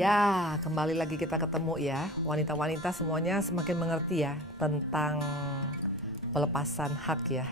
Ya, kembali lagi kita ketemu ya. Wanita-wanita semuanya semakin mengerti ya tentang pelepasan hak ya.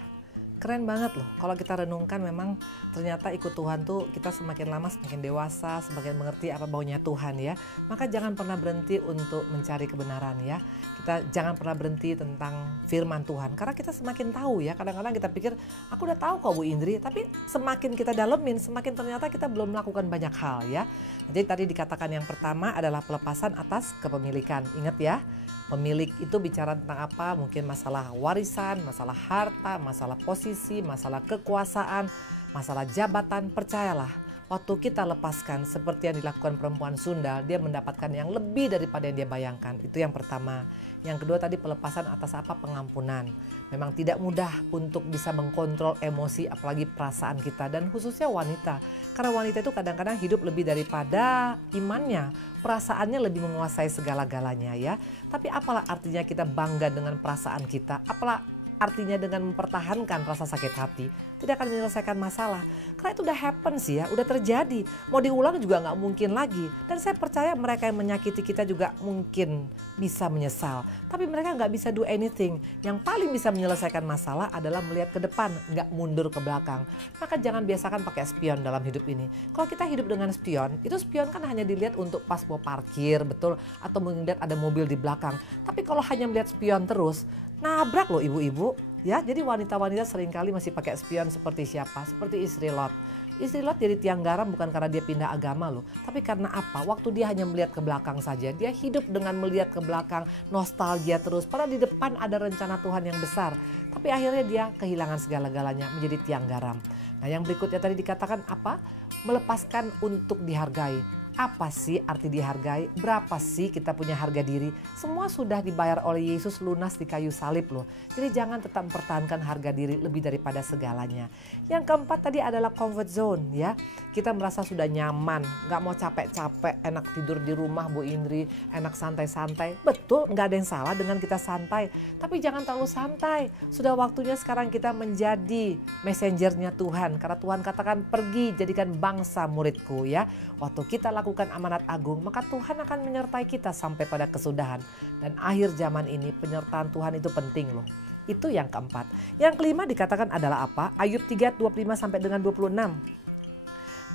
Keren banget loh kalau kita renungkan, memang ternyata ikut Tuhan tuh kita semakin lama semakin dewasa, semakin mengerti apa maunya Tuhan ya. Maka jangan pernah berhenti untuk mencari kebenaran ya. Kita jangan pernah berhenti tentang firman Tuhan, karena kita semakin tahu ya. Kadang-kadang kita pikir aku udah tahu kok Bu Indri, tapi semakin kita dalemin semakin ternyata kita belum melakukan banyak hal ya. Jadi tadi dikatakan yang pertama adalah pelepasan atas kepemilikan. Ingat ya, pemilik itu bicara tentang apa? Mungkin masalah warisan, masalah harta, masalah posisi, masalah kekuasaan, masalah jabatan. Percayalah, waktu kita lepaskan seperti yang dilakukan perempuan Sunda, dia mendapatkan yang lebih daripada yang dia bayangkan. Itu yang pertama. Yang kedua tadi pelepasan atas apa? Pengampunan. Memang tidak mudah untuk bisa mengkontrol emosi, apalagi perasaan kita, dan khususnya wanita. Karena wanita itu kadang-kadang hidup lebih daripada imannya, perasaannya lebih menguasai segala-galanya ya. Tapi apalah artinya kita bangga dengan perasaan kita? Apalah artinya dengan mempertahankan rasa sakit hati? Tidak akan menyelesaikan masalah. Karena itu udah happen sih ya, udah terjadi. Mau diulang juga nggak mungkin lagi. Dan saya percaya mereka yang menyakiti kita juga mungkin bisa menyesal. Tapi mereka nggak bisa do anything. Yang paling bisa menyelesaikan masalah adalah melihat ke depan, nggak mundur ke belakang. Maka jangan biasakan pakai spion dalam hidup ini. Kalau kita hidup dengan spion, itu spion kan hanya dilihat untuk pas mau parkir, betul? Atau melihat ada mobil di belakang. Tapi kalau hanya melihat spion terus, nabrak loh ibu-ibu. Ya, jadi wanita-wanita seringkali masih pakai spion seperti siapa? Seperti istri Lot. Istri Lot jadi tiang garam bukan karena dia pindah agama loh. Tapi karena apa? Waktu dia hanya melihat ke belakang saja. Dia hidup dengan melihat ke belakang, nostalgia terus. Padahal di depan ada rencana Tuhan yang besar. Tapi akhirnya dia kehilangan segala-galanya, menjadi tiang garam. Nah, yang berikutnya tadi dikatakan apa? Melepaskan untuk dihargai. Apa sih arti dihargai? Berapa sih kita punya harga diri? Semua sudah dibayar oleh Yesus lunas di kayu salib loh. Jadi jangan tetap mempertahankan harga diri lebih daripada segalanya. Yang keempat tadi adalah comfort zone ya. Kita merasa sudah nyaman, gak mau capek-capek, enak tidur di rumah Bu Indri, enak santai-santai. Betul, gak ada yang salah dengan kita santai. Tapi jangan terlalu santai. Sudah waktunya sekarang kita menjadi messengernya Tuhan. Karena Tuhan katakan pergi jadikan bangsa muridku ya. Waktu kita lakukan amanat agung, maka Tuhan akan menyertai kita sampai pada kesudahan. Dan akhir zaman ini penyertaan Tuhan itu penting loh. Itu yang keempat. Yang kelima dikatakan adalah apa? Ayub 3:25 sampai dengan 26.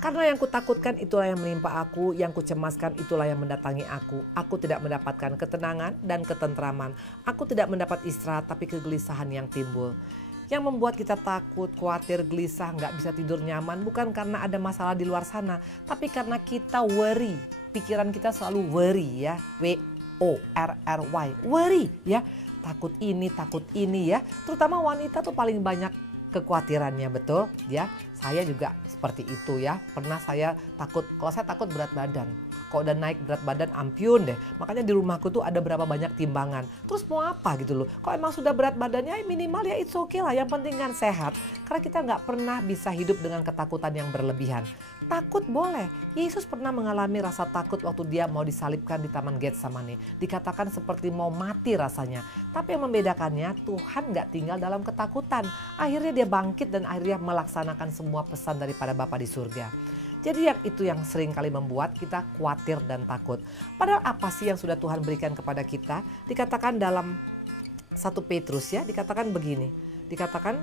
Karena yang kutakutkan itulah yang menimpa aku, yang kucemaskan itulah yang mendatangi aku. Aku tidak mendapatkan ketenangan dan ketentraman. Aku tidak mendapat istirahat, tapi kegelisahan yang timbul. Yang membuat kita takut, khawatir, gelisah, nggak bisa tidur nyaman bukan karena ada masalah di luar sana, tapi karena kita worry. Pikiran kita selalu worry ya, W-O-R-R-Y, worry ya. Takut ini ya. Terutama wanita tuh paling banyak kekhawatirannya, betul ya. Saya juga seperti itu ya. Pernah saya takut, kalau saya takut berat badan. Kalau udah naik berat badan ampiun deh. Makanya di rumahku tuh ada berapa banyak timbangan. Terus mau apa gitu loh. Kalau emang sudah berat badannya minimal ya it's okay lah. Yang penting kan sehat. Karena kita nggak pernah bisa hidup dengan ketakutan yang berlebihan. Takut boleh. Yesus pernah mengalami rasa takut waktu dia mau disalibkan di Taman Getsemani. Dikatakan seperti mau mati rasanya. Tapi yang membedakannya Tuhan nggak tinggal dalam ketakutan. Akhirnya dia bangkit dan akhirnya melaksanakan semua pesan daripada Bapa di surga. Jadi itu yang sering kali membuat kita khawatir dan takut. Padahal apa sih yang sudah Tuhan berikan kepada kita? Dikatakan dalam 1 Petrus ya, dikatakan begini. Dikatakan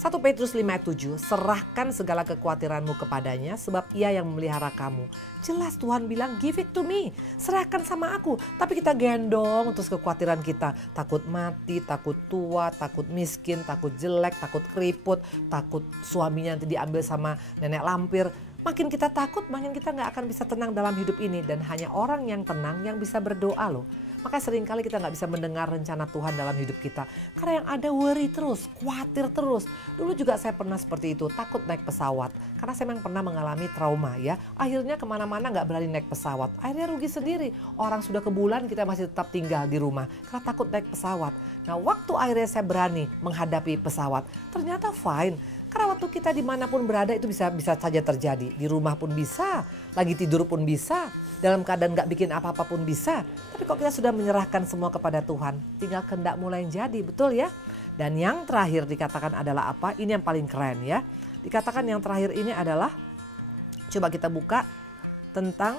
1 Petrus 5:7, serahkan segala kekhawatiranmu kepadanya sebab ia yang memelihara kamu. Jelas Tuhan bilang give it to me, serahkan sama aku. Tapi kita gendong terus kekhawatiran kita. Takut mati, takut tua, takut miskin, takut jelek, takut keriput, takut suaminya nanti diambil sama nenek lampir. Makin kita takut, makin kita gak akan bisa tenang dalam hidup ini. Dan hanya orang yang tenang yang bisa berdoa loh. Maka seringkali kita gak bisa mendengar rencana Tuhan dalam hidup kita. Karena yang ada worry terus, khawatir terus. Dulu juga saya pernah seperti itu, takut naik pesawat. Karena saya memang pernah mengalami trauma ya. Akhirnya kemana-mana gak berani naik pesawat. Akhirnya rugi sendiri. Orang sudah ke bulan kita masih tetap tinggal di rumah. Karena takut naik pesawat. Nah waktu akhirnya saya berani menghadapi pesawat, ternyata fine. Karena waktu kita dimanapun berada itu bisa saja terjadi. Di rumah pun bisa, lagi tidur pun bisa, dalam keadaan gak bikin apa-apa pun bisa. Tapi kok kita sudah menyerahkan semua kepada Tuhan, tinggal kehendak mulai yang jadi, betul ya? Dan yang terakhir dikatakan adalah apa? Ini yang paling keren ya. Dikatakan yang terakhir ini adalah, coba kita buka tentang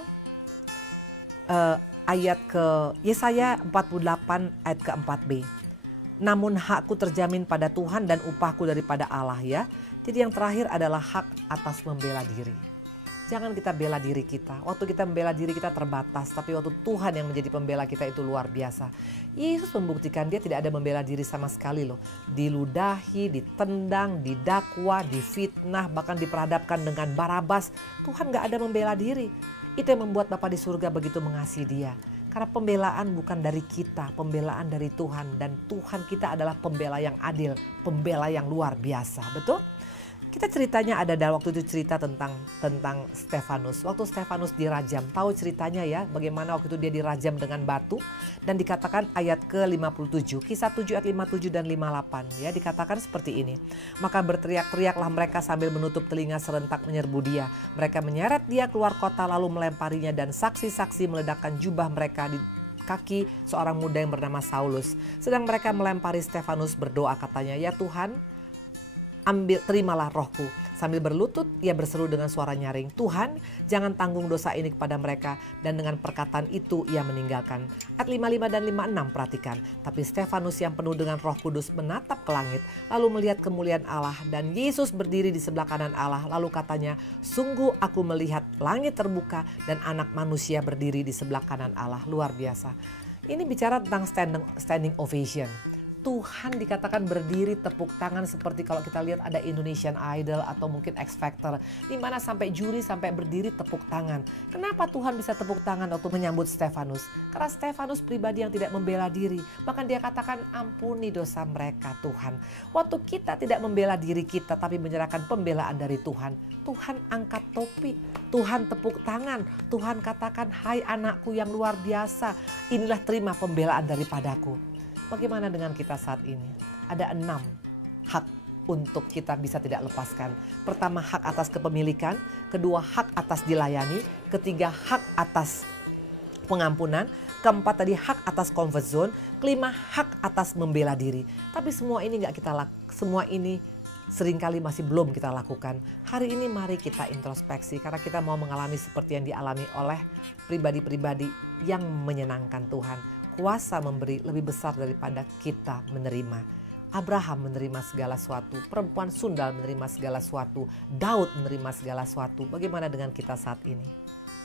ayat ke Yesaya 48 ayat ke-4b. Namun hakku terjamin pada Tuhan dan upahku daripada Allah ya. Jadi yang terakhir adalah hak atas membela diri. Jangan kita bela diri kita. Waktu kita membela diri kita terbatas, tapi waktu Tuhan yang menjadi pembela kita itu luar biasa. Yesus membuktikan dia tidak ada membela diri sama sekali loh. Diludahi, ditendang, didakwa, difitnah, bahkan diperhadapkan dengan Barabas. Tuhan gak ada membela diri. Itu yang membuat Bapa di surga begitu mengasihi dia. Karena pembelaan bukan dari kita, pembelaan dari Tuhan. Dan Tuhan kita adalah pembela yang adil, pembela yang luar biasa, betul? Kita ceritanya ada dalam waktu itu cerita tentang Stefanus. Waktu Stefanus dirajam, tahu ceritanya ya bagaimana waktu itu dia dirajam dengan batu. Dan dikatakan ayat ke-57, kisah 7 ayat 57 dan 58 ya, dikatakan seperti ini. Maka berteriak-teriaklah mereka sambil menutup telinga serentak menyerbu dia. Mereka menyeret dia keluar kota lalu melemparinya dan saksi-saksi meledakkan jubah mereka di kaki seorang muda yang bernama Saulus. Sedang mereka melempari Stefanus berdoa katanya, ya Tuhan, terimalah rohku. Sambil berlutut ia berseru dengan suara nyaring, Tuhan jangan tanggung dosa ini kepada mereka. Dan dengan perkataan itu ia meninggalkan. Ayat 55 dan 56 perhatikan. Tapi Stefanus yang penuh dengan Roh Kudus menatap ke langit lalu melihat kemuliaan Allah dan Yesus berdiri di sebelah kanan Allah. Lalu katanya, sungguh aku melihat langit terbuka dan anak manusia berdiri di sebelah kanan Allah. Luar biasa. Ini bicara tentang standing ovation. Tuhan dikatakan berdiri tepuk tangan seperti kalau kita lihat ada Indonesian Idol atau mungkin X Factor. Di mana sampai juri sampai berdiri tepuk tangan. Kenapa Tuhan bisa tepuk tangan waktu menyambut Stefanus? Karena Stefanus pribadi yang tidak membela diri. Bahkan dia katakan ampuni dosa mereka Tuhan. Waktu kita tidak membela diri kita tapi menyerahkan pembelaan dari Tuhan. Tuhan angkat topi, Tuhan tepuk tangan, Tuhan katakan hai anakku yang luar biasa. Inilah terima pembelaan daripadaku. Bagaimana dengan kita saat ini? Ada 6 hak untuk kita bisa tidak lepaskan. Pertama, hak atas kepemilikan. Kedua, hak atas dilayani. Ketiga, hak atas pengampunan. Keempat tadi, hak atas comfort zone. Kelima, hak atas membela diri. Tapi semua ini semua ini seringkali masih belum kita lakukan. Hari ini mari kita introspeksi karena kita mau mengalami seperti yang dialami oleh pribadi-pribadi yang menyenangkan Tuhan. Kuasa memberi lebih besar daripada kita menerima. Abraham menerima segala sesuatu, perempuan sundal menerima segala sesuatu, Daud menerima segala sesuatu. Bagaimana dengan kita saat ini?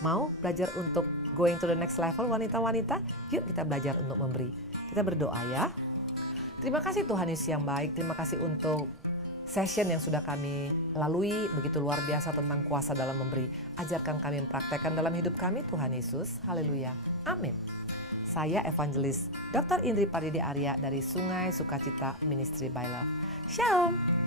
Mau belajar untuk going to the next level wanita-wanita? Yuk kita belajar untuk memberi. Kita berdoa ya. Terima kasih Tuhan Yesus yang baik, terima kasih untuk session yang sudah kami lalui begitu luar biasa tentang kuasa dalam memberi. Ajarkan kami mempraktekkan dalam hidup kami Tuhan Yesus. Haleluya. Amin. Saya Evangelis Dr. Indri Pardede Arya dari Sungai Sukacita Ministry by Love. Shalom.